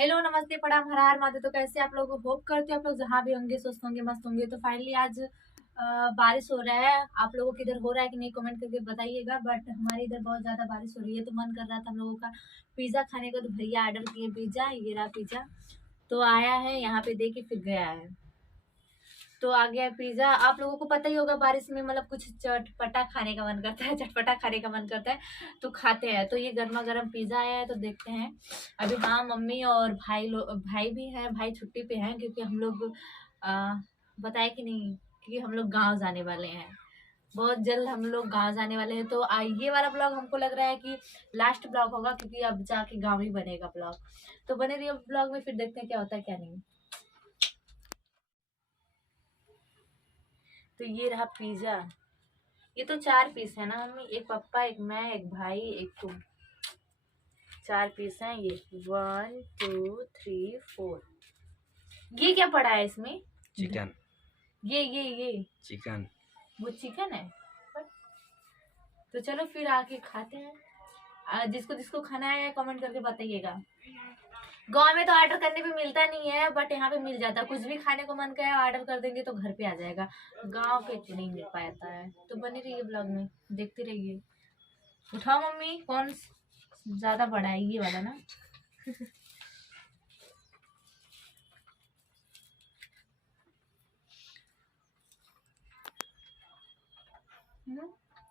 Hello नमस्ते प्रणाम हर हर महादेव। तो कैसे आप लोग, होप करते हो आप लोग जहाँ भी होंगे स्वस्थ होंगे मस्त होंगे। तो फाइनली आज बारिश हो रहा है। आप लोगों के इधर हो रहा है कि नहीं कमेंट करके बताइएगा। बट हमारे इधर बहुत ज्यादा बारिश हो रही है तो मन कर रहा था हम लोगों का पिज्जा खाने का। तो भैया ऑर्डर किए पिज्जा, ये रहा पिज्जा। तो आया है यहाँ पे, दे के फिर गया है। तो आ गया पिज्जा। आप लोगों को पता ही होगा बारिश में मतलब कुछ चटपटा खाने का मन करता है, चटपटा खाने का मन करता है तो खाते हैं। तो ये गर्मा गर्म पिज्जा आया है तो देखते हैं अभी। हाँ, मम्मी और भाई भी हैं। भाई छुट्टी पे हैं क्योंकि हम लोग बताए कि नहीं, क्योंकि हम लोग गाँव जाने वाले हैं। बहुत जल्द हम लोग गाँव जाने वाले हैं। तो ये वाला ब्लॉग हमको लग रहा है कि लास्ट ब्लॉग होगा, क्योंकि अब जाके गाँव ही बनेगा ब्लॉग। तो बने रहिए ब्लॉग में, फिर देखते हैं क्या होता है क्या नहीं। तो ये रहा पिज्जा। ये तो 4 पीस है ना मम्मी, एक पापा एक मैं एक भाई एक तुम। 4 पीस हैं ये, 1 2 3 4। ये क्या पड़ा है इसमें? चिकन। ये चिकन। वो चिकन है। तो चलो फिर आके खाते हैं। जिसको जिसको खाना है कमेंट करके बताइएगा। गांव में तो ऑर्डर करने पे मिलता नहीं है, बट यहाँ पे मिल जाता है। कुछ भी खाने को मन करे ऑर्डर कर देंगे तो घर पे आ जाएगा। गांव पे तो नहीं मिल पाता है। तो बने रहिए ब्लॉग में, देखते रहिए। उठाओ मम्मी, कौन ज्यादा बड़ा है, ये वाला ना?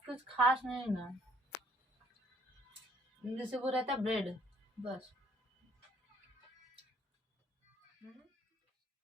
कुछ खास नहीं ना, जैसे वो रहता ब्रेड बस।